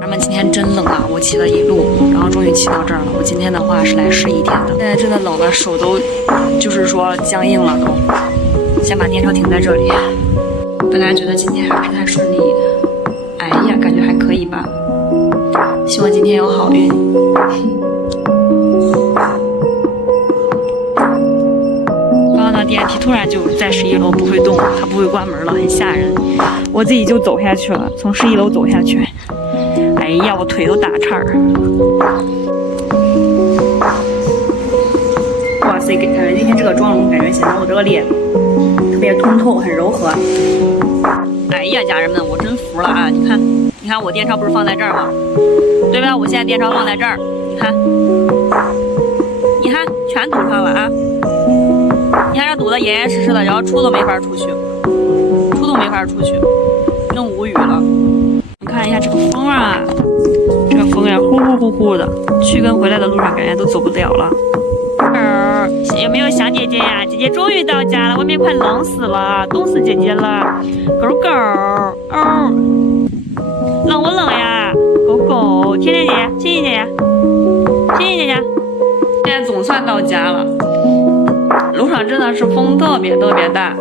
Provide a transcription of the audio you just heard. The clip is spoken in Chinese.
咱们今天真冷啊！我骑了一路，然后终于骑到这儿了。我今天的话是来试一天的，现在真的冷的手都，就是说僵硬了都。先把电车停在这里。本来觉得今天还不是太顺利的，哎呀，感觉还可以吧。希望今天有好运。刚刚的电梯突然就在11楼不会动，它不会关门了，很吓人。我自己就走下去了，从11楼走下去。哎呀，我腿都打岔儿！哇塞，感觉今天这个妆容感觉显得我这个脸特别通透，很柔和。哎呀，家人们，我真服了啊！你看，你看我电车不是放在这儿吗？对吧？我现在电车放在这儿，你看，你看全堵上了啊！你看这堵得严严实实的，然后出都没法出去，出都没法出去，真无语了。你看一下这个风啊，这个风呀，呼呼呼呼的，去跟回来的路上感觉都走不了了。有没有想姐姐呀？姐姐终于到家了，外面快冷死了，冻死姐姐了。狗狗，哦，冷不冷呀？狗狗，天天姐姐，亲亲姐姐，亲亲姐姐。现在总算到家了，路上真的是风特别大。